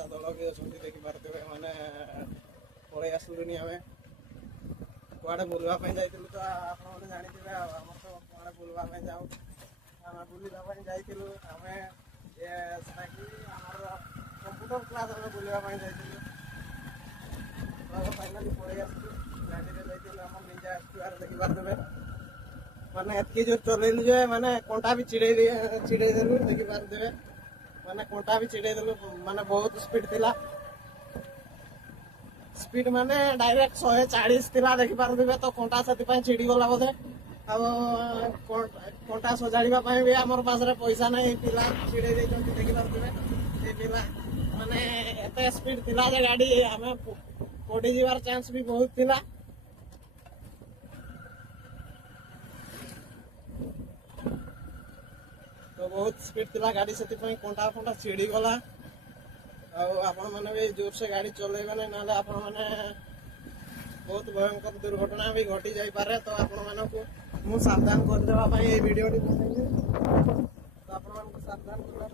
नेता दल भी अच्छा देखी पारे मैंने पलि आसलुनि आम कड़े बुलवाई जाइलु तो आपने जानते आम तो कड़े बुलवाई जाऊ आम बुलवाई जाइलु आम कंप्यूटर क्लास आम बुलवाई जाइलु फाइनाली पलि आसलु गाड़ी जाइलु आम निजा एक्टिवा देखी पारे माने एतकी जोर चलैलु जे माने कंटा भी चिड़े देलु देखी पारे माने कंटा भी चिड़े देलु माने बहुत स्पीड थिला स्पीड माने डायरेक्ट 140 थिला देखी पारे तो कंटा से चिड़ी गला बोधे कंटा सजाड़ा भी आमर पास पैसा नहीं पिला चिड़े देखी पारे पिला माने एत स्पीड थिला जे गाड़ी आम पड़ी जीवार चांस भी बहुत थिला तो बहुत स्पीड थिला गाड़ी से कंटा फंटा चिड़ी गला आपण मैंने भी जोर से गाड़ी चलेबे ना आपण मैंने बहुत भयंकर दुर्घटना भी घटी जाई पारे तो आपण मानक मु सावधान कर देबा वीडियो टी बनैली तो आपण मानक सावधान करबा